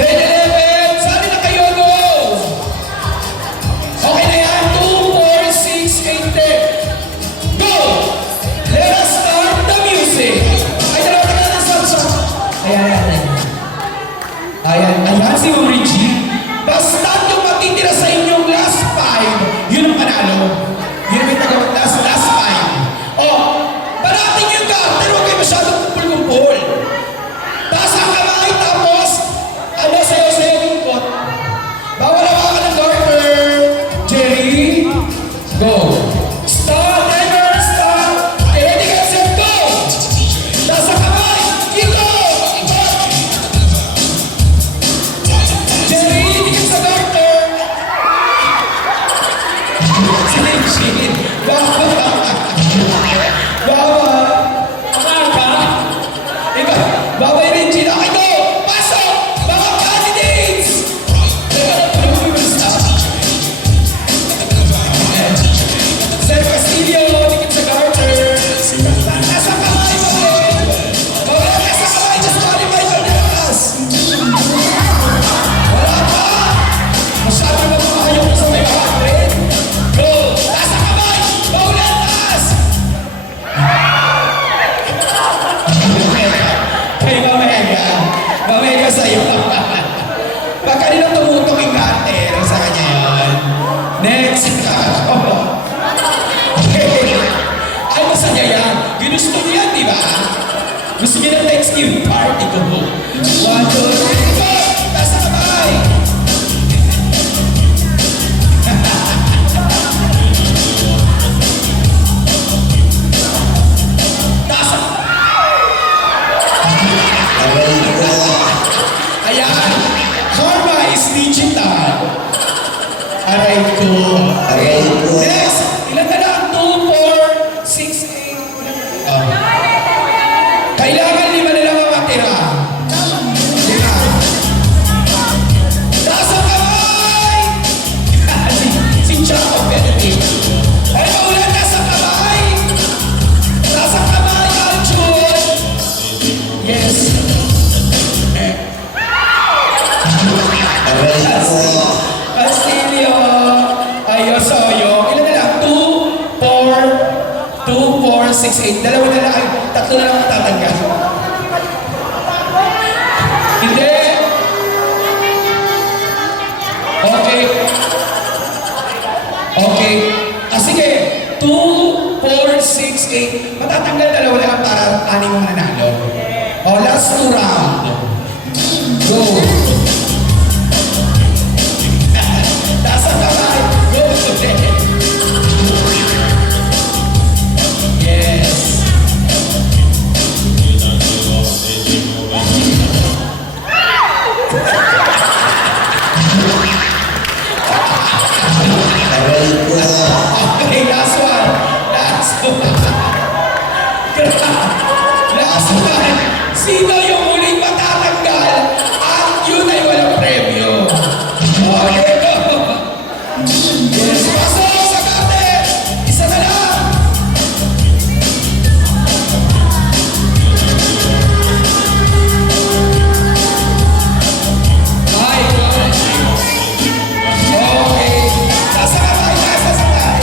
Grade 11, sali na kayo, go! Okay na yan, 2, 4, 6, 8, 10. Go! Let us start the music. Ay, dalawa ka na sa. Ayan. Ayan si Ma'am Reggie. Basta yung matitira sa inyong last 5, yun ang panalo. Yun ang tagawag last 5. Oh, parating yung garter, huwag kayo masyadong kumpul-kumpul. Taas ang kamay, tapos, sayo-sayo lingkot. Bawal ang ka ng garter. Jerry, go. Start, timer, start. Ready, get set, go. Taas ang kamay, you go. Jerry, dikit sa garter. Sinipsin. Baba. Baba yung Reggie. Okay, go. Pasok. Mga candidates. Sir Castillo, dikit sa garter. Nasa kamay mo rin. Nasa kamay. Just qualify for the class. Wala pa. Masyado na pumahayo ko sa may kakakrin. Go. Nasa kamay. Baulan, taas. Kay Mamega sa'yo. Pag kanina tumutok yung garter, sa kanya yun. Next. Okay. Ay, masaya yan. Ginusto niyo yan, di ba? Gusto niyo ng Thanksgiving party ko. 1, 2, 3, go! Nasa kamay! Nasa... Ayan! Karma is digital. Aray ko. Next! Ilan na lang? 2, 4, 6, 8. Kailangan 5 na lang ang matira. Diba? Taas ang kamay! Si Chaco, competitive. Ay, maulan, taas ang kamay! Taas ang kamay, Arjun! Yes. Castillo. Ayosoyo. Ilan na lang? 2, 4, 6, 8. Dalawa na lang. Ay, tatlo na lang matatanggal. Hindi. Okay. Sige. 2, 4, 6, 8. Matatanggal dalawa na lang para 6 ang nanalo. Last 2 round. Go. Taas ang kamay. Go. Yes. Okay, last one. Last one. Sino yung muling matatanggal at yun ay walang premyo? Okay, go. Yes, pasok sa garter. Isa na lang. Ay, okay. Nasa kamay, nasa kamay.